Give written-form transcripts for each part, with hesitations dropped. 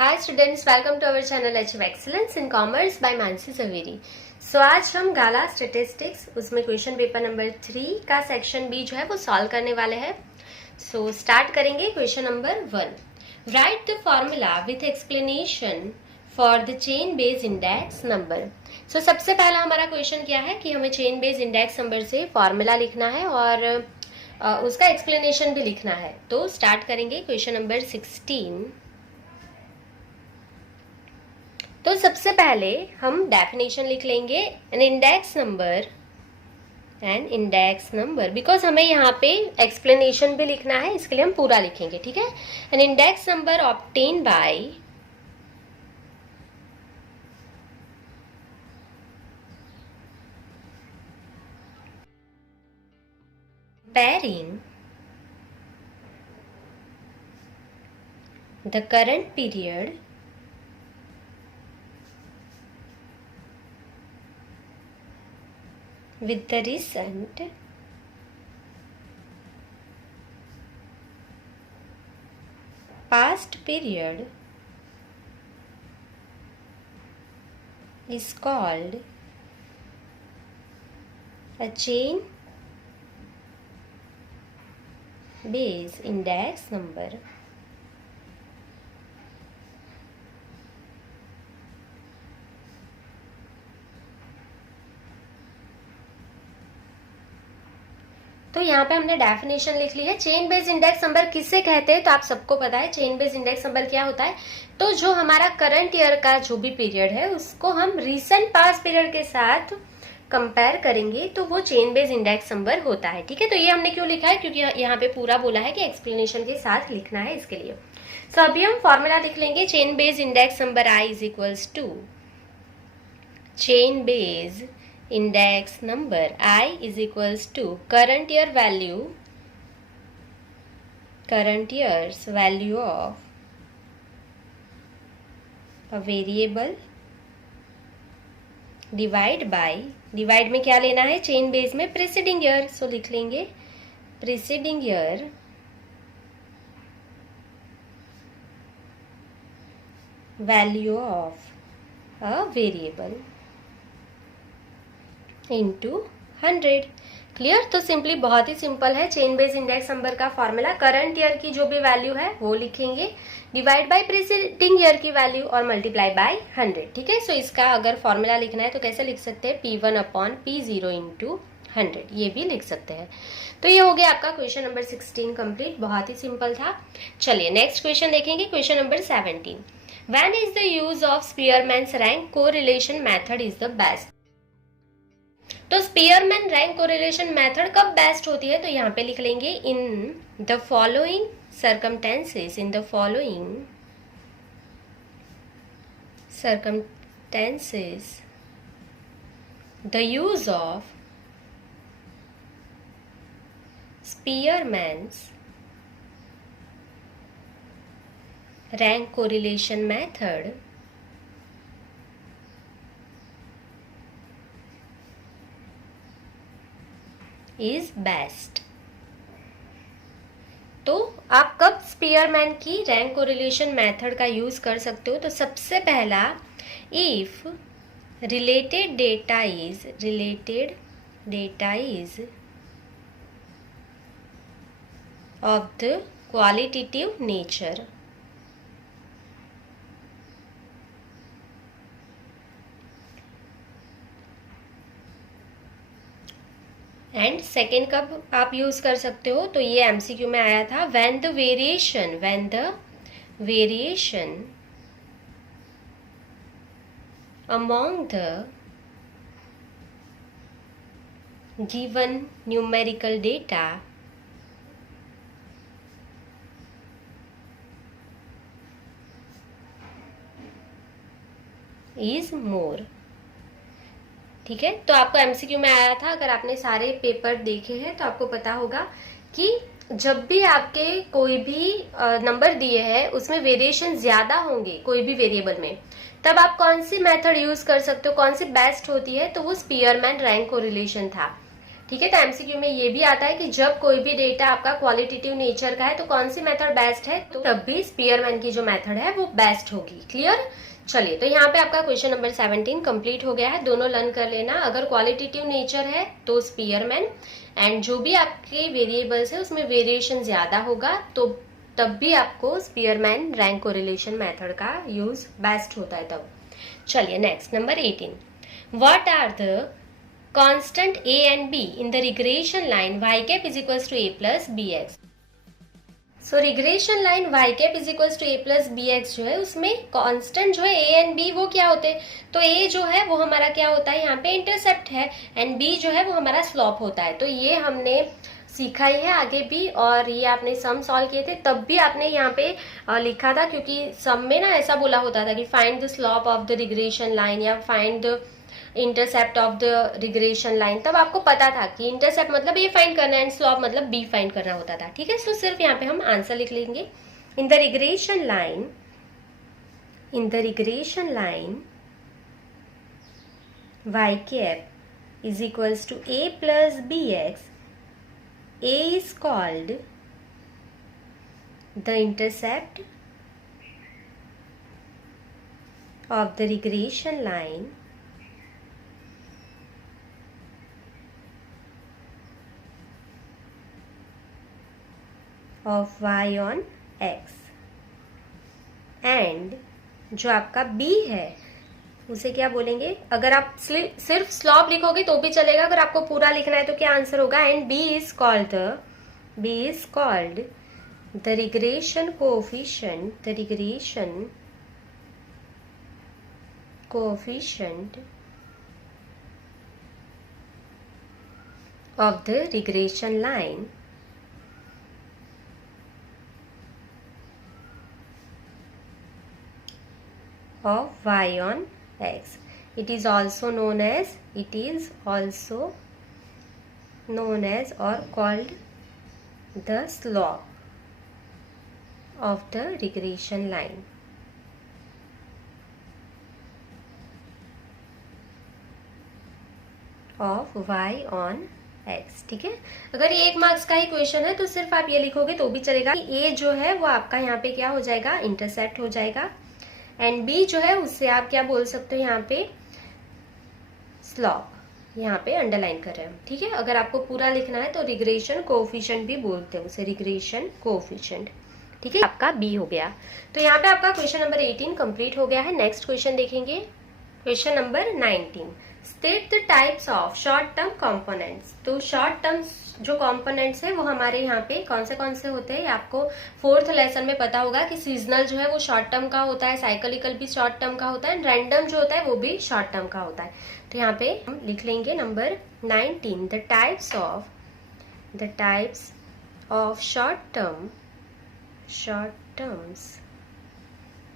Hi students, welcome to our channel achieve excellence in commerce by Mansi Jhaveri. So आज हम गाला statistics उसमें question paper number 3 का section B जो है वो सॉल्व करने वाले हैं। सो स्टार्ट करेंगे question number 1। Write the formula with explanation for the chain based index number. So सबसे पहला हमारा क्वेश्चन क्या है कि हमें चेन बेस्ड इंडेक्स नंबर से फॉर्मूला लिखना है और उसका एक्सप्लेनेशन भी लिखना है। तो स्टार्ट करेंगे क्वेश्चन नंबर 16। तो सबसे पहले हम डेफिनेशन लिख लेंगे एन इंडेक्स नंबर बिकॉज हमें यहाँ पे एक्सप्लेनेशन भी लिखना है, इसके लिए हम पूरा लिखेंगे। ठीक है, an index number obtain by comparing the current period with the recent past period is called a chain based index number. तो यहाँ पे हमने डेफिनेशन लिख ली है। चेन बेस्ड इंडेक्स नंबर किससे कहते हैं तो आप सबको पता है। चेन बेस्ड इंडेक्स नंबर क्या होता है, तो जो हमारा करंट ईयर का जो भी पीरियड है उसको हम रीसेंट पास्ट पीरियड के साथ कंपेयर करेंगे तो वो चेन बेस्ड इंडेक्स नंबर होता है। ठीक है, तो ये हमने क्यों लिखा है, क्योंकि यहाँ पे पूरा बोला है कि एक्सप्लेनेशन के साथ लिखना है, इसके लिए। सो अभी हम फॉर्मूला लिख लेंगे। Chain based index number I is equals to chain based index number I is equals to current year's value of a variable divide में क्या लेना है, चेन बेस में preceding year। सो लिख लेंगे preceding year value of a variable into 100। Clear. तो simply बहुत ही सिंपल है। चेन बेस्ड इंडेक्स नंबर का फॉर्मूला करंट ईयर की जो भी वैल्यू है वो लिखेंगे, डिवाइड बाय प्रीसीडिंग ईयर की वैल्यू और मल्टीप्लाई बाय 100। ठीक है, सो इसका अगर फॉर्मूला लिखना है तो कैसे लिख सकते हैं, P1 अपॉन P0 इंटू 100, ये भी लिख सकते हैं। तो ये हो गया आपका क्वेश्चन नंबर 16 कंप्लीट। बहुत ही सिंपल था। चलिए नेक्स्ट क्वेश्चन देखेंगे, question number 17। When is the use of स्पीयरमैन्स rank correlation method is the best. तो स्पीयरमैन रैंक कोरिलेशन मेथड कब बेस्ट होती है, तो यहाँ पे लिख लेंगे in the following circumstances the use of स्पीयरमैन्स rank correlation method is best. तो आप कब स्पीयरमैन की रैंक कोरिलेशन मेथड का यूज कर सकते हो, तो सबसे पहला, if related data is of the qualitative nature. And second कब आप यूज कर सकते हो, तो ये एमसीक्यू में आया था, when the variation among the given numerical data is more. ठीक है, तो आपको एमसीक्यू में आया था। अगर आपने सारे पेपर देखे हैं तो आपको पता होगा कि जब भी आपके कोई भी नंबर दिए हैं उसमें वेरिएशन ज्यादा होंगे कोई भी वेरिएबल में, तब आप कौन सी मेथड यूज कर सकते हो, कौन सी बेस्ट होती है, तो वो स्पीयरमैन रैंक कोरिलेशन था। ठीक है। तो एमसीक्यू में ये भी आता है कि जब कोई भी डेटा आपका क्वालिटेटिव नेचर का है तो कौन सी मेथड बेस्ट है, तो तब भी स्पीयरमैन की जो मेथड है वो बेस्ट होगी। क्लियर। चलिए, तो यहाँ पे आपका क्वेश्चन नंबर 17 कंप्लीट हो गया है। दोनों लर्न कर लेना। अगर क्वालिटेटिव नेचर है तो स्पीयरमैन, एंड जो भी आपके वेरिएबल्स है उसमें वेरिएशन ज्यादा होगा तो तब भी आपको स्पीयरमैन रैंक कोरिलेशन मेथड का यूज बेस्ट होता है तब। चलिए next number 18, what are the constant a and b in the regression line y cap is equals to a plus bx। So regression line y cap is equals to a plus bx जो है उसमें constant जो है a and b वो क्या होते हैं, तो a जो है वो हमारा क्या होता है यहाँ पे इंटरसेप्ट है, एंड b जो है वो हमारा स्लॉप होता है। तो ये हमने सीखा ही है आगे भी, और ये आपने सम सॉल्व किए थे तब भी आपने यहाँ पे लिखा था, क्योंकि सम में ना ऐसा बोला होता था कि find the slope of the regression line या find the intercept of the regression line. तब आपको पता था कि इंटरसेप्ट मतलब ए फाइंड करना एंड स्लॉप मतलब बी फाइंड करना होता था। ठीक है, तो सिर्फ यहाँ पे हम आंसर लिख लेंगे। In the regression line y cap is equals to a plus bx, a is called the intercept of the regression line of y on x, and जो आपका b है उसे क्या बोलेंगे, अगर आप सिर्फ स्लॉप लिखोगे तो भी चलेगा, अगर आपको पूरा लिखना है तो क्या आंसर होगा, and b is called the regression coefficient of the regression line of y on x. It is also known as or called the slope of the regression line of y on x। ठीक है, अगर ये 1 marks का ही question है तो सिर्फ आप ये लिखोगे तो भी चलेगा। a जो है वो आपका यहाँ पे क्या हो जाएगा, इंटरसेप्ट हो जाएगा, एंड b जो है उससे आप क्या बोल सकते हो यहाँ पे, स्लॉप, यहाँ पे अंडरलाइन कर रहे हैं हम। ठीक है, अगर आपको पूरा लिखना है तो रिग्रेशन कोएफिशिएंट भी बोलते हैं उसे, रिग्रेशन कोएफिशिएंट। ठीक है, आपका b हो गया। तो यहाँ पे आपका क्वेश्चन नंबर 18 कंप्लीट हो गया है। नेक्स्ट क्वेश्चन देखेंगे, question number 19, state the types of short term components. तो शॉर्ट टर्म जो कंपोनेंट्स है वो हमारे यहाँ पे कौन से होते हैं, आपको 4th लेसन में पता होगा कि सीजनल जो है वो शॉर्ट टर्म का होता है, साइक्लिकल भी शॉर्ट टर्म का होता है, रैंडम जो होता है वो भी शॉर्ट टर्म का होता है। तो यहाँ पे हम लिख लेंगे number 19, the types of short terms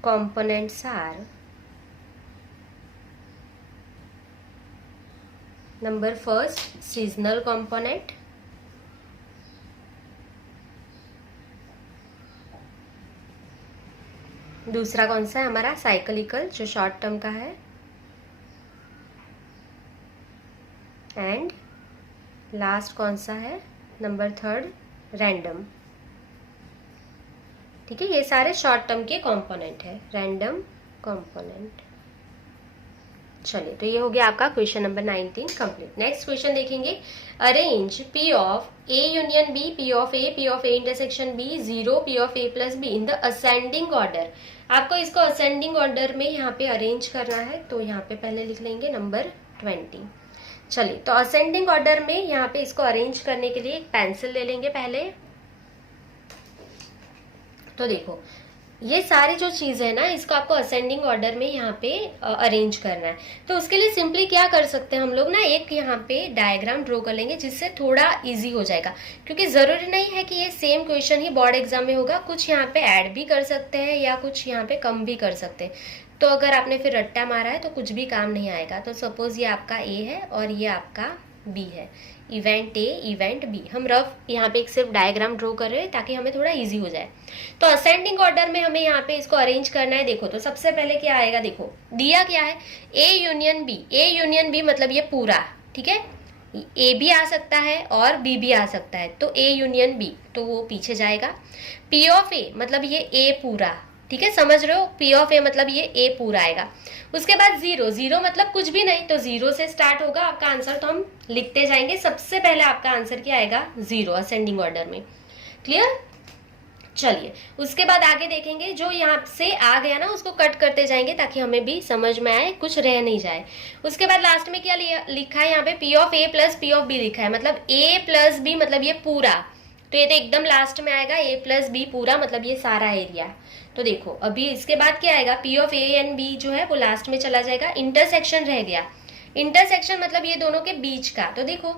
components are number first seasonal component, दूसरा कौन सा है हमारा साइक्लिकल जो शॉर्ट टर्म का है, एंड लास्ट कौन सा है नंबर 3 रैंडम। ठीक है, ये सारे शॉर्ट टर्म के कंपोनेंट है, रैंडम कंपोनेंट। चलिए, तो ये हो गया आपका question number 19 complete. Next question देखेंगे, arrange P of A union B, P of A intersection B, 0 P of A plus B in the ascending order. आपको इसको असेंडिंग ऑर्डर में यहाँ पे अरेंज करना है, तो यहाँ पे पहले लिख लेंगे नंबर 20। चलिए, तो असेंडिंग ऑर्डर में यहाँ पे इसको अरेंज करने के लिए एक पेंसिल ले लेंगे पहले। तो देखो, ये सारी जो चीज है ना, इसको आपको असेंडिंग ऑर्डर में यहाँ पे अरेंज करना है। तो उसके लिए सिंपली क्या कर सकते हैं हम लोग ना, एक यहाँ पे डायग्राम ड्रॉ कर लेंगे जिससे थोड़ा इजी हो जाएगा, क्योंकि जरूरी नहीं है कि ये सेम क्वेश्चन ही बोर्ड एग्जाम में होगा। कुछ यहाँ पे ऐड भी कर सकते हैं या कुछ यहाँ पे कम भी कर सकते हैं। तो अगर आपने फिर रट्टा मारा है तो कुछ भी काम नहीं आएगा। तो सपोज ये आपका ए है और ये आपका बी है, इवेंट ए इवेंट बी। हम रफ यहाँ पे एक सिर्फ डायग्राम ड्रॉ कर रहे हैं ताकि हमें थोड़ा इजी हो जाए। तो असेंडिंग ऑर्डर में हमें यहाँ पे इसको अरेंज करना है। देखो, तो सबसे पहले क्या आएगा, देखो दिया क्या है, A union B. A union B मतलब ये पूरा, ठीक है, ए भी आ सकता है और बी भी आ सकता है, तो ए यूनियन बी, तो वो पीछे जाएगा। पी ऑफ ए मतलब ये ए पूरा, ठीक है, समझ रहे हो, पी ऑफ ए मतलब ये ए पूरा आएगा। उसके बाद जीरो, जीरो मतलब कुछ भी नहीं, तो जीरो से स्टार्ट होगा आपका आंसर, तो हम लिखते जाएंगे। सबसे पहले आपका आंसर क्या आएगा, जीरो, असेंडिंग ऑर्डर में। क्लियर? चलिए, उसके बाद आगे देखेंगे, जो यहाँ से आ गया ना उसको कट करते जाएंगे ताकि हमें भी समझ में आए, कुछ रह नहीं जाए। उसके बाद लास्ट में क्या लिखा है यहाँ पे, P of A plus P of B लिखा है, मतलब ए प्लस बी मतलब ये पूरा, तो ये तो एकदम लास्ट में आएगा, ए प्लस बी पूरा मतलब ये सारा एरिया। तो देखो अभी इसके बाद क्या आएगा, P of A and B जो है वो लास्ट में चला जाएगा। इंटरसेक्शन रह गया, इंटरसेक्शन मतलब ये दोनों के बीच का, तो देखो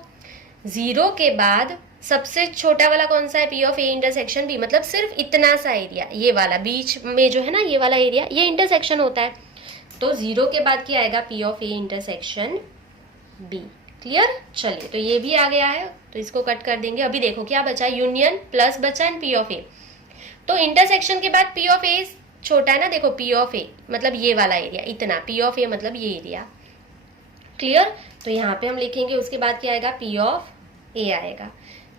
जीरो के बाद सबसे छोटा वाला कौन सा है, P of A intersection B, मतलब सिर्फ इतना सा एरिया, ये वाला बीच में जो है ना ये वाला एरिया, ये इंटरसेक्शन होता है। तो जीरो के बाद क्या आएगा, P of A intersection B. Clear? चलिए, तो ये भी आ गया है, तो इसको कट कर देंगे। अभी देखो क्या बचा, यूनियन प्लस बचा एंड पी ऑफ ए। तो इंटरसेक्शन के बाद पी ऑफ ए छोटा है ना, देखो पी ऑफ ए मतलब ये वाला एरिया इतना, पी ऑफ ए मतलब ये एरिया। क्लियर? तो यहाँ पे हम लिखेंगे, उसके बाद क्या आएगा, पी ऑफ ए आएगा।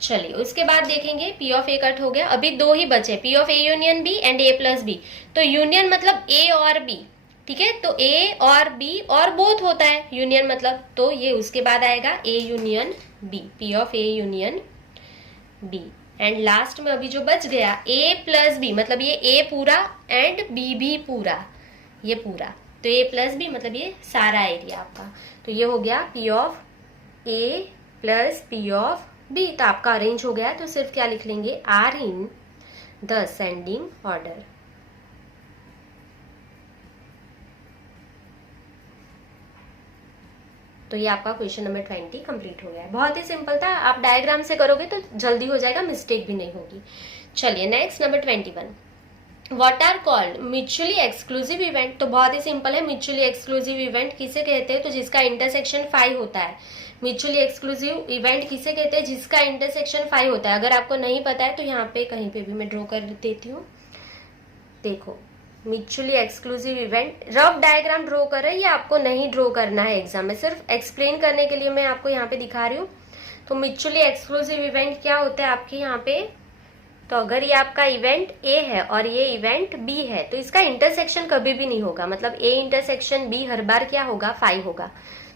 चलिए, उसके बाद देखेंगे पी ऑफ ए कट हो गया, अभी दो ही बचे, P of A union B and A plus B. तो यूनियन मतलब ए और बी, ठीक है, तो ए और बी और बोथ होता है यूनियन मतलब, तो ये उसके बाद आएगा A union B, P of A union B. And last में अभी जो बच गया ए प्लस बी मतलब ये ए पूरा एंड बी भी पूरा, ये पूरा, तो ए प्लस बी मतलब ये सारा एरिया आपका। तो ये हो गया P of A plus P of B. तो आपका अरेंज हो गया, तो सिर्फ क्या लिख लेंगे, are in the ascending order. तो ये आपका क्वेश्चन नंबर 20 कंप्लीट हो गया है। बहुत ही सिंपल था, आप डायग्राम से करोगे तो जल्दी हो जाएगा, मिस्टेक भी नहीं होगी। चलिए next number 21, what are called mutually exclusive event. तो बहुत ही सिंपल है, म्यूचुअली एक्सक्लूसिव इवेंट किसे कहते हैं, तो जिसका इंटरसेक्शन 5 होता है। म्यूचुअली एक्सक्लूसिव इवेंट किसे कहते हैं, जिसका इंटरसेक्शन 5 होता है। अगर आपको नहीं पता है तो यहाँ पे कहीं पे भी मैं ड्रॉ कर देती हूँ। देखो mutually exclusive event, rough diagram draw कर रहे हैं, ये आपको नहीं ड्रॉ करना है एग्जाम में, सिर्फ एक्सप्लेन करने के लिए मैं आपको यहाँ पे दिखा रही हूँ। तो म्यूचुअली एक्सक्लूसिव इवेंट क्या होता है आपके यहाँ पे, तो अगर ये आपका इवेंट ए है और ये इवेंट बी है, तो इसका इंटरसेक्शन कभी भी नहीं होगा, मतलब ए इंटरसेक्शन बी हर बार क्या होगा, 5 होगा।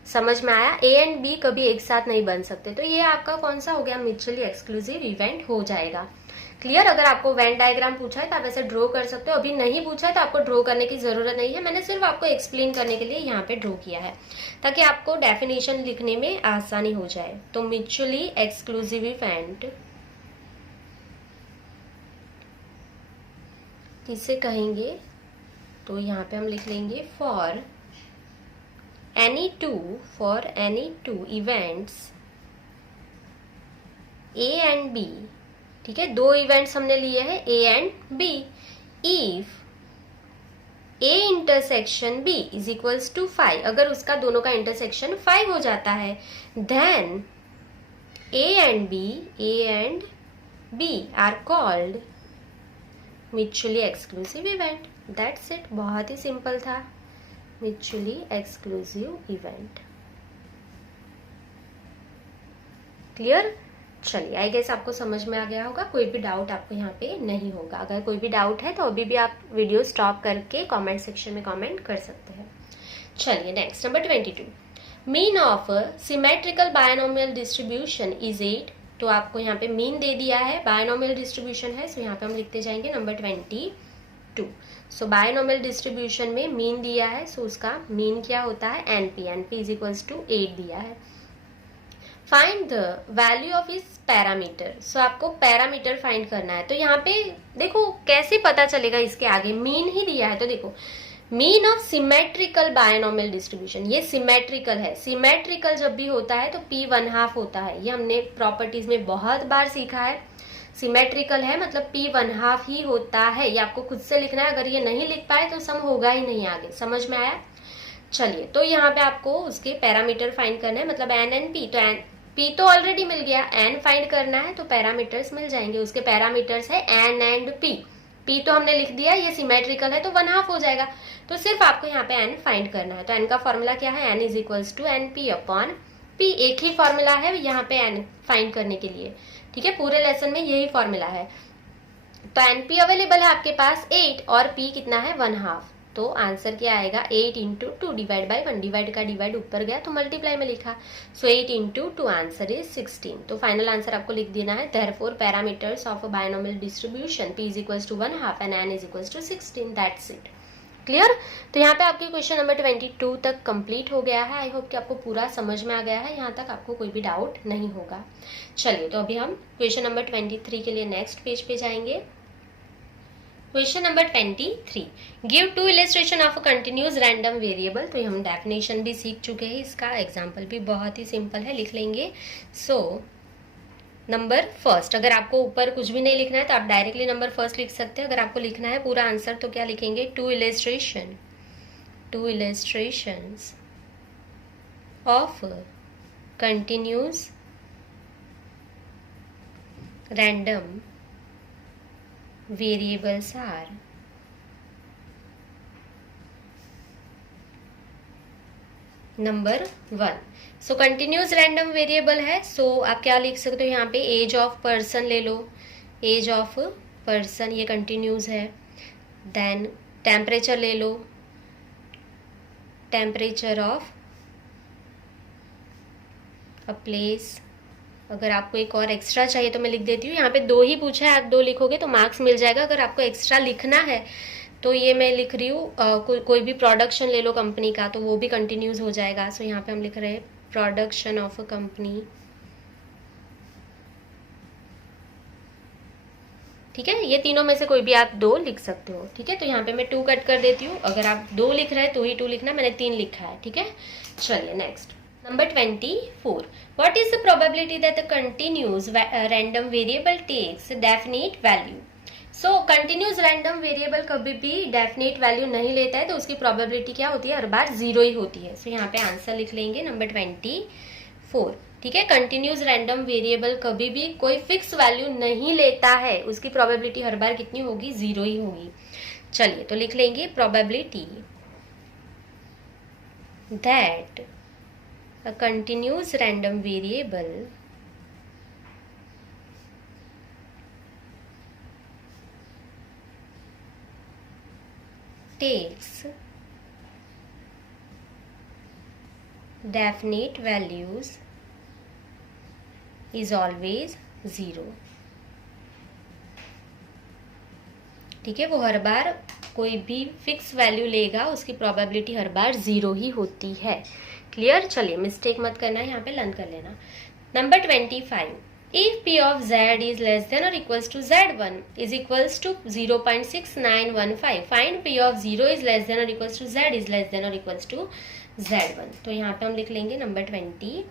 समझ में आया, ए एंड बी कभी एक साथ नहीं बन सकते, तो ये आपका कौन सा हो गया, म्यूचुअली एक्सक्लूसिव इवेंट हो जाएगा। क्लियर? अगर आपको वेन डायग्राम पूछा है तो आप ऐसे ड्रॉ कर सकते हो, अभी नहीं पूछा है तो आपको ड्रॉ करने की जरूरत नहीं है, मैंने सिर्फ आपको एक्सप्लेन करने के लिए यहाँ पे ड्रॉ किया है ताकि आपको डेफिनेशन लिखने में आसानी हो जाए। तो म्यूचुअली एक्सक्लूसिव इवेंट किसे कहेंगे, तो यहाँ पे हम लिख लेंगे for any two events A and B, ठीक है, दो इवेंट्स हमने लिए हैं A and B, if A intersection B is equals to 5, अगर उसका दोनों का इंटरसेक्शन 5 हो जाता है, then A and B are called mutually exclusive event. That's it, बहुत ही सिंपल था, म्यूचुअली एक्सक्लूसिव इवेंट। क्लियर? चलिए, आई गेस आपको समझ में आ गया होगा, कोई भी डाउट आपको यहाँ पे नहीं होगा। अगर कोई भी डाउट है तो अभी भी आप वीडियो स्टॉप करके कमेंट सेक्शन में कमेंट कर सकते हैं। चलिए next number 22, mean of symmetrical binomial distribution is 8। तो आपको यहाँ पे मीन दे दिया है, बायनोमियल डिस्ट्रीब्यूशन है, सो यहाँ पे हम लिखते जाएंगे नंबर 22। सो बायनोमियल डिस्ट्रीब्यूशन में मीन दिया है, सो उसका मीन क्या होता है, एनपी इज इक्वल्स टू 8 दिया है। फाइंड द वैल्यू ऑफ इस पैरामीटर। सो आपको पैरामीटर फाइंड करना है, तो यहाँ पे देखो कैसे पता चलेगा, इसके आगे मीन ही दिया है, तो देखो mean of symmetrical binomial distribution, ये सिमेट्रिकल है, सिमेट्रिकल जब भी होता है तो p1/2 होता है, ये हमने प्रॉपर्टीज में बहुत बार सीखा है। सिमेट्रिकल है मतलब p1/2 ही होता है, ये आपको खुद से लिखना है, अगर ये नहीं लिख पाए तो सम होगा ही नहीं आगे। समझ में आया? चलिए, तो यहाँ पे आपको उसके पैरामीटर फाइंड करना है, मतलब एन एंड पी, तो पी तो ऑलरेडी मिल गया, एन फाइंड करना है तो पैरामीटर्स मिल जाएंगे। उसके पैरामीटर्स है एन एंड पी, पी तो हमने लिख दिया, ये सिमेट्रिकल है तो 1/2 हो जाएगा, तो सिर्फ आपको यहाँ पे एन फाइंड करना है। तो एन का फॉर्मूला क्या है, N is equals to N P upon भी एक ही फॉर्मूला है यहाँ पे एन फाइंड करने के लिए, ठीक है, पूरे लेसन में यही फॉर्मूला है। तो एनपी अवेलेबल है आपके पास 8 और पी कितना है 1/2, तो आंसर क्या आएगा 8 इंटू 2 डिवाइड बाई 1, डिवाइड का डिवाइड ऊपर गया तो मल्टीप्लाई में लिखा, सो 8 इंटू 2 आंसर इज 16। तो फाइनल आंसर आपको लिख देना है therefore parameters of a binomial distribution p is equals to 1/2 and n is equals to 16, that's it. Clear. तो यहाँ पे आपके क्वेश्चन नंबर 22 तक कंप्लीट हो गया है। आई होप कि आपको पूरा समझ में आ गया है, यहाँ तक आपको कोई भी डाउट नहीं होगा। चलिए तो अभी हम क्वेश्चन नंबर 23 के लिए नेक्स्ट पेज पे जाएंगे। Question number 23, give two illustration of a continuous random variable. तो हम डेफिनेशन भी सीख चुके हैं, इसका एग्जाम्पल भी बहुत ही सिंपल है, लिख लेंगे। सो नंबर फर्स्ट, अगर आपको ऊपर कुछ भी नहीं लिखना है तो आप डायरेक्टली नंबर फर्स्ट लिख सकते हैं। अगर आपको लिखना है पूरा आंसर तो क्या लिखेंगे, two illustrations of continuous random variables are number 1। So continuous random variable है, सो आप क्या लिख सकते हो यहाँ पे, एज ऑफ पर्सन ले लो, एज ऑफ पर्सन ये कंटिन्यूस है। देन टेम्परेचर ले लो, टेम्परेचर ऑफ अ प्लेस। अगर आपको एक और एक्स्ट्रा चाहिए तो मैं लिख देती हूँ, यहाँ पे 2 ही पूछा है, आप 2 लिखोगे तो मार्क्स मिल जाएगा। अगर आपको एक्स्ट्रा लिखना है तो ये मैं लिख रही हूँ, कोई भी प्रोडक्शन ले लो कंपनी का, तो वो भी कंटिन्यूस हो जाएगा। सो यहाँ पे हम लिख रहे हैं प्रोडक्शन ऑफ अ कंपनी, ठीक है। ये तीनों में से कोई भी आप 2 लिख सकते हो, ठीक है। तो यहाँ पे मैं 2 कट कर देती हूँ, अगर आप 2 लिख रहे हैं तो ही 2 लिखना, मैंने 3 लिखा है, ठीक है। चलिए next, number 24, what is the probability that the continuous random variable takes definite value? So continuous random variable कभी भी definite value नहीं लेता है, तो उसकी probability क्या होती है, हर बार 0 ही होती है। So यहाँ पे आंसर लिख लेंगे नंबर 24, ठीक है। कंटिन्यूस रैंडम वेरिएबल कभी भी कोई फिक्स वैल्यू नहीं लेता है, उसकी प्रोबेबिलिटी हर बार कितनी होगी, 0 ही होगी। चलिए तो लिख लेंगे probability that a continuous random variable takes definite values is always 0, ठीक है। वो हर बार कोई भी फिक्स वैल्यू लेगा, उसकी प्रोबेबिलिटी हर बार 0 ही होती है। क्लियर। चलिए मिस्टेक मत करना, यहाँ पे लर्न कर लेना। Number 25, if p of z is less than और equals to z1 is equals to 0.6915, find p of 0 is less than और equals to z is less than और इक्वल्स टू z1। तो यहाँ पे हम लिख लेंगे नंबर 25।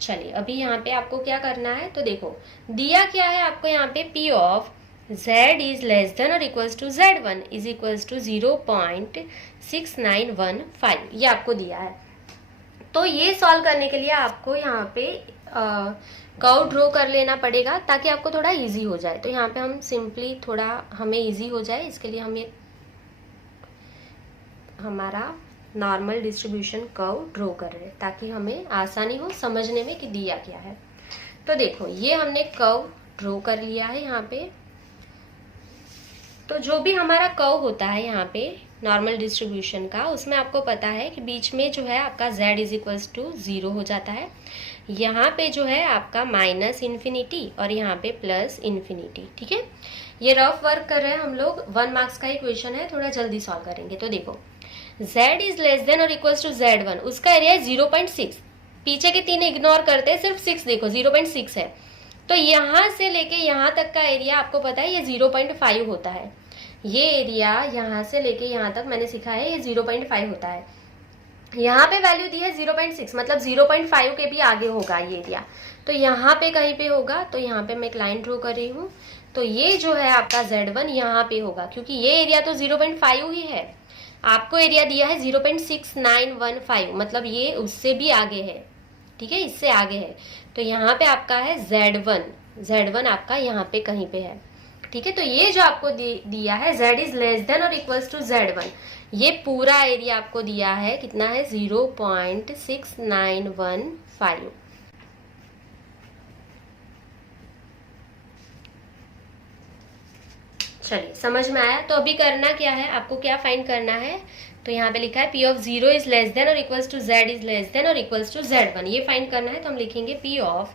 चलिए अभी यहाँ पे आपको क्या करना है, तो देखो दिया क्या है आपको यहाँ पे, p of z is less than और equals to z1 is equals to 0.6915, ये आपको दिया है। तो ये सॉल्व करने के लिए आपको यहाँ पे कर्व ड्रॉ कर लेना पड़ेगा, ताकि आपको थोड़ा इजी हो जाए। तो यहाँ पे हम सिंपली थोड़ा हमें इजी हो जाए, इसके लिए हम ये हमारा नॉर्मल डिस्ट्रीब्यूशन कर्व ड्रॉ कर रहे हैं, ताकि हमें आसानी हो समझने में कि दिया क्या है। तो देखो ये हमने कर्व ड्रॉ कर लिया है यहाँ पे। तो जो भी हमारा कर्व होता है यहाँ पे नॉर्मल डिस्ट्रीब्यूशन का, उसमें आपको पता है कि बीच में जो है आपका z इज इक्वल्स टू 0 हो जाता है, यहाँ पे जो है आपका माइनस इन्फिनिटी और यहाँ पे प्लस इन्फिनिटी, ठीक है। ये रफ वर्क कर रहे हैं हम लोग, 1 मार्क्स का ही क्वेश्चन है, थोड़ा जल्दी सॉल्व करेंगे। तो देखो z इज लेस देन और इक्वल्स टू z1, उसका एरिया है 0.6, पीछे के 3 इग्नोर करते हैं, सिर्फ 6 देखो 0.6 है। तो यहाँ से लेके यहाँ तक का एरिया आपको पता है ये 0.5 होता है। ये एरिया यहाँ से लेके यहाँ तक मैंने सिखा है ये 0.5 होता है। यहाँ पे वैल्यू दी है 0.6, मतलब 0.5 के भी आगे होगा ये एरिया। तो यहाँ पे कहीं पे होगा, तो यहाँ पे मैं एक लाइन ड्रॉ कर रही हूँ। तो ये जो है आपका Z1 यहाँ पे होगा, क्योंकि ये एरिया तो 0.5 ही है। आपको एरिया दिया है 0.6915, मतलब ये उससे भी आगे है, ठीक है, इससे आगे है। तो यहाँ पे आपका है Z1 आपका यहाँ पे कहीं पे है, ठीक है। तो ये जो आपको दिया है z इज लेस देन और इक्वल्स टू z1, ये पूरा एरिया आपको दिया है कितना है 0.6915। चलिए समझ में आया। तो अभी करना क्या है, आपको क्या फाइंड करना है, तो यहाँ पे लिखा है p of 0 is less than और equals to z is less than और इक्वल्स टू z1, ये फाइंड करना है। तो हम लिखेंगे p of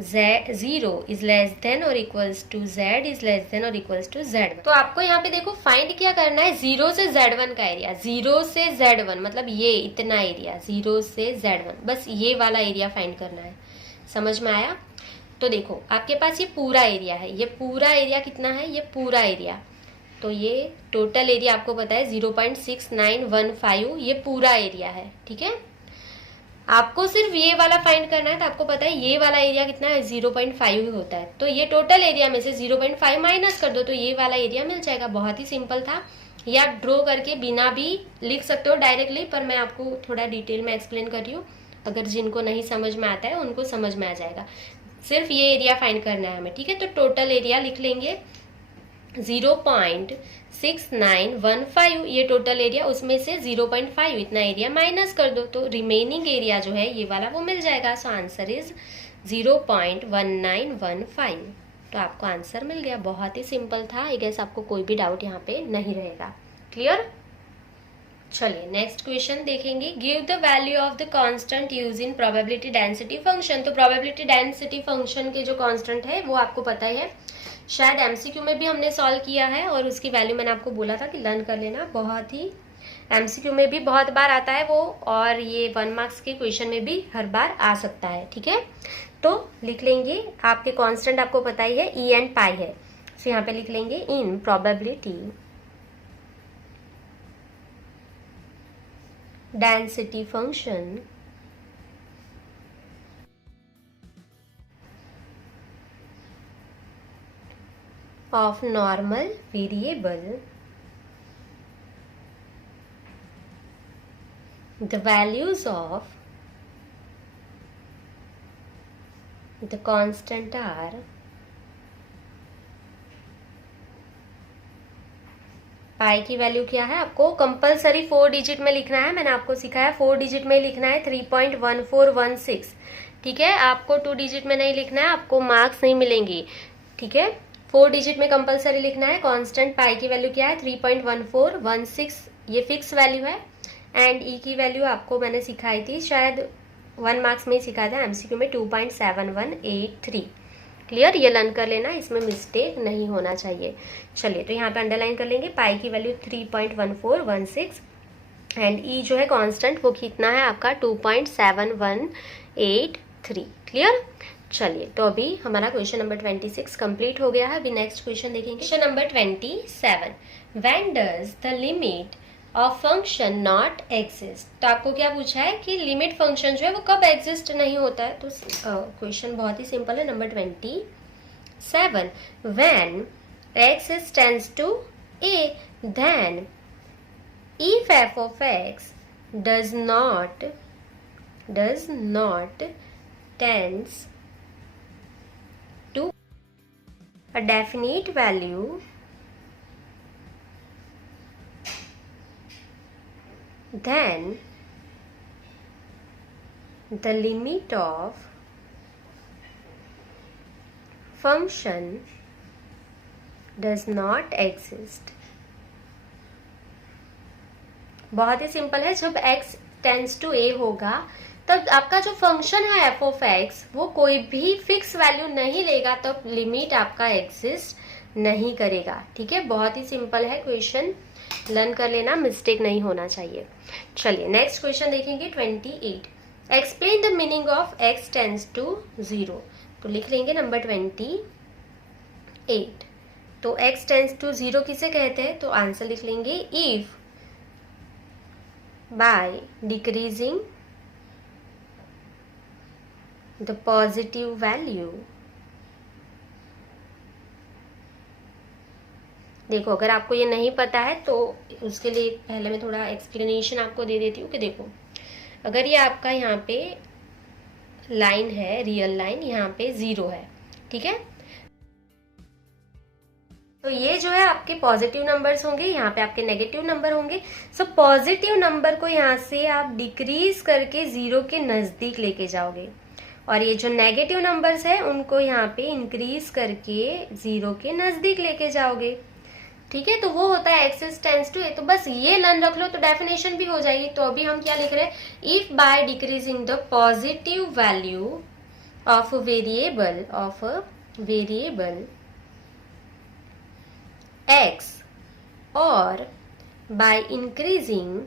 0 is less than और equals to z is less than और इक्वल्स टू z1। तो आपको यहाँ पे देखो फाइंड क्या करना है, 0 से z1 का एरिया, 0 से z1 मतलब ये इतना एरिया, 0 से z1, बस ये वाला एरिया फाइंड करना है। समझ में आया। तो देखो आपके पास ये पूरा एरिया है, ये पूरा एरिया कितना है, ये पूरा एरिया, तो ये टोटल एरिया आपको पता है 0.6915, ये पूरा एरिया है। ठीक है, आपको सिर्फ ये वाला फाइंड करना है। तो आपको पता है ये वाला एरिया कितना है 0.5 होता है, तो ये टोटल एरिया में से 0.5 माइनस कर दो तो ये वाला एरिया मिल जाएगा। बहुत ही सिंपल था, या ड्रॉ करके बिना भी लिख सकते हो डायरेक्टली, पर मैं आपको थोड़ा डिटेल में एक्सप्लेन कर रही हूँ, अगर जिनको नहीं समझ में आता है उनको समझ में आ जाएगा। सिर्फ ये एरिया फाइंड करना है हमें। ठीक है, तो टोटल एरिया लिख लेंगे 0.6915, ये टोटल एरिया, उसमें से 0.5 इतना एरिया माइनस कर दो तो रिमेनिंग एरिया जो है ये वाला वो मिल जाएगा। So answer is 0.1915। तो आपको आंसर मिल गया, बहुत ही सिंपल था। आई गेस आपको कोई भी डाउट यहाँ पे नहीं रहेगा। क्लियर। चलिए नेक्स्ट क्वेश्चन देखेंगे। Give the value of the constant use in probability density function. तो प्रोबेबिलिटी डेंसिटी फंक्शन के जो कांस्टेंट है वो आपको पता ही है, शायद एमसीक्यू में भी हमने सॉल्व किया है, और उसकी वैल्यू मैंने आपको बोला था कि लर्न कर लेना, बहुत ही एमसीक्यू में भी बहुत बार आता है वो, और ये 1 मार्क्स के क्वेश्चन में भी हर बार आ सकता है। ठीक है, तो लिख लेंगे, आपके कांस्टेंट आपको पता ही है ई एंड पाई है। तो यहाँ पे लिख लेंगे इन probability density function of normal variable, the values of the constant are पाई की वैल्यू क्या है, आपको कंपलसरी 4 डिजिट में लिखना है। मैंने आपको सिखाया 4 डिजिट में लिखना है 3.1416। ठीक है, आपको 2 डिजिट में नहीं लिखना है, आपको मार्क्स नहीं मिलेंगे। ठीक है, 4 डिजिट में कंपलसरी लिखना है। कांस्टेंट पाई की वैल्यू क्या है 3.1416, ये फिक्स वैल्यू है। एंड ई की वैल्यू आपको मैंने सिखाई थी, शायद 1 मार्क्स में ही सिखाया था, एमसीक्यू में 2.7183। क्लियर, ये लर्न कर लेना, इसमें मिस्टेक नहीं होना चाहिए। चलिए तो यहाँ पे अंडरलाइन कर लेंगे, पाई की वैल्यू 3.1416 एंड ई जो है कांस्टेंट वो कितना है आपका 2.7183। क्लियर। चलिए तो अभी हमारा क्वेश्चन नंबर 26 कंप्लीट हो गया है। अभी नेक्स्ट क्वेश्चन देखेंगे, question number 27। When does the limit of function not exist. तो आपको क्या पूछा है कि लिमिट फंक्शन जो है वो कब एग्जिस्ट नहीं होता है। तो क्वेश्चन बहुत ही सिंपल है। Number 27, when x tends to a, then if f of x does not tends to a definite value, then the limit of function does not exist। बहुत ही सिंपल है, जब x टेंड्स टू a होगा तब आपका जो function है f of x वो कोई भी फिक्स वैल्यू नहीं लेगा, तब लिमिट आपका एग्जिस्ट नहीं करेगा। ठीक है, बहुत ही सिंपल है क्वेश्चन, लर्न कर लेना, मिस्टेक नहीं होना चाहिए। चलिए नेक्स्ट क्वेश्चन देखेंगे 28। Explain the meaning of x tends to 0। तो लिख लेंगे नंबर 28। तो x टेंड्स टू 0 किसे कहते हैं, तो आंसर लिख लेंगे if by decreasing the positive value. देखो अगर आपको ये नहीं पता है तो उसके लिए पहले मैं थोड़ा एक्सप्लेनेशन आपको दे देती हूँ कि देखो अगर ये आपका यहाँ पे लाइन है, रियल लाइन, यहाँ पे 0 है। ठीक है, तो ये जो है आपके पॉजिटिव नंबर्स होंगे, यहाँ पे आपके नेगेटिव नंबर होंगे। सो पॉजिटिव नंबर को यहाँ से आप डिक्रीज करके 0 के नजदीक लेके जाओगे, और ये जो नेगेटिव नंबर्स है उनको यहाँ पे इंक्रीज करके 0 के नजदीक लेके जाओगे। ठीक है, तो वो होता है एक्सिस टेंड्स टू ए। तो बस ये लर्न रख लो तो डेफिनेशन भी हो जाएगी। तो अभी हम क्या लिख रहे हैं, if by decreasing the positive value of variable x or by increasing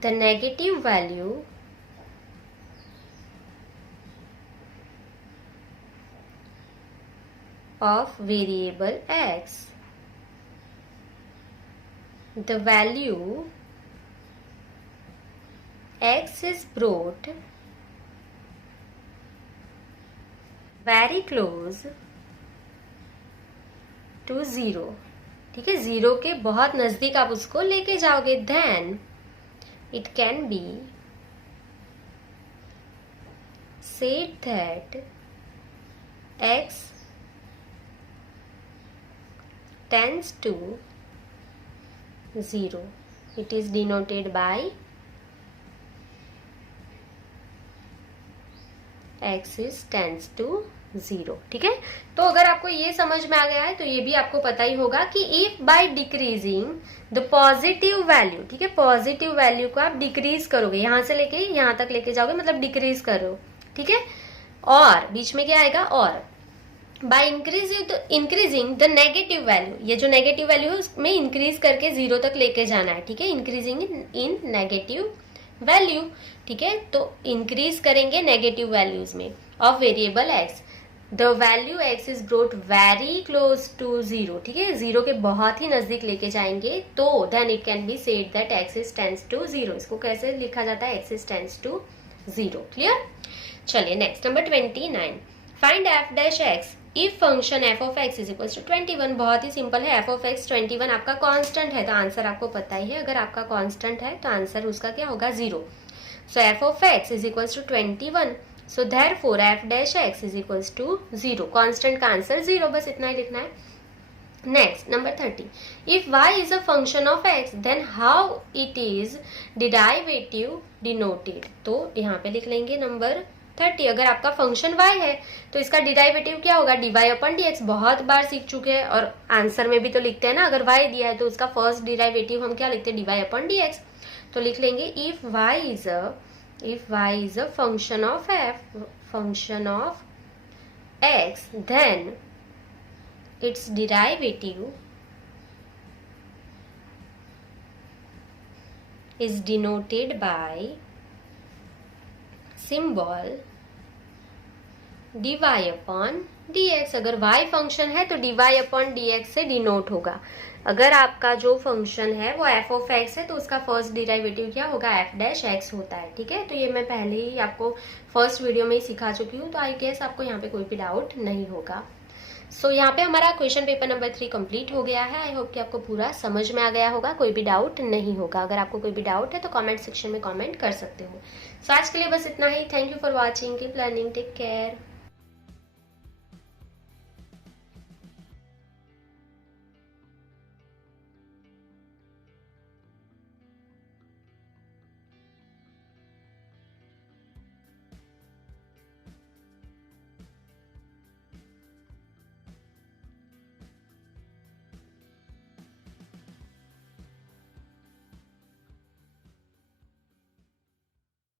the negative value of variable x, the value x is brought very close to 0। ठीक है, 0 के बहुत नजदीक आप उसको लेके जाओगे। Then it can be said that x tends to 0। It is denoted by x is tends to 0। ठीक है, तो अगर आपको ये समझ में आ गया है तो ये भी आपको पता ही होगा कि if by decreasing the positive value, ठीक है, पॉजिटिव वैल्यू को आप डिक्रीज करोगे, यहां से लेके यहां तक लेके जाओगे, मतलब डिक्रीज करो। ठीक है, और बीच में क्या आएगा, और by increasing the negative value, ये जो नेगेटिव वैल्यू है उसमें इंक्रीज करके 0 तक लेके जाना है। ठीक है, इंक्रीजिंग इन नेगेटिव वैल्यू। ठीक है, तो इंक्रीज करेंगे नेगेटिव वैल्यूज में of variable X, the value X is brought very close to 0। ठीक है, 0 के बहुत ही नजदीक लेके जाएंगे, तो then it can be said that x is tends to 0। इसको कैसे लिखा जाता है, x is tends to 0। Clear. चलिए next number 29, find f dash x if function f of x is equal to 21। बहुत ही सिंपल है, एफ ऑफ एक्स 21 आपका कांस्टेंट है, तो आंसर आपको पता ही है। अगर आपका कांस्टेंट है तो आंसर उसका क्या होगा, 0। So f of x is equal to 21, so therefore f dash x is equal to 0। Constant का आंसर 0, बस इतना ही लिखना है। Next number 30, if y is a function of x then how it is derivative denoted. तो यहाँ पे लिख लेंगे नंबर 30, अगर आपका फंक्शन y है तो इसका डिराइवेटिव क्या होगा, dy अपन dx। बहुत बार सीख चुके हैं और आंसर में भी तो लिखते हैं ना, अगर y दिया है तो उसका फर्स्ट डिराइवेटिव हम क्या लिखते हैं, dy अपन dx। तो लिख लेंगे if y is a function of x then its derivative is denoted by symbol dy upon dx। अगर y फंक्शन है तो dy upon dx से डिनोट होगा। अगर आपका जो फंक्शन है वो f ऑफ x है तो उसका फर्स्ट डिराइवेटिव क्या होगा, f डैश x होता है। ठीक है, तो ये मैं पहले ही आपको फर्स्ट वीडियो में ही सिखा चुकी हूँ, तो आई गेस आपको यहाँ पे कोई भी डाउट नहीं होगा। सो यहाँ पे हमारा क्वेश्चन पेपर नंबर 3 कंप्लीट हो गया है। आई होप कि आपको पूरा समझ में आ गया होगा, कोई भी डाउट नहीं होगा। अगर आपको कोई भी डाउट है तो कमेंट सेक्शन में कमेंट कर सकते हो। सो आज के लिए बस इतना ही। Thank you for watching, keep learning, take care.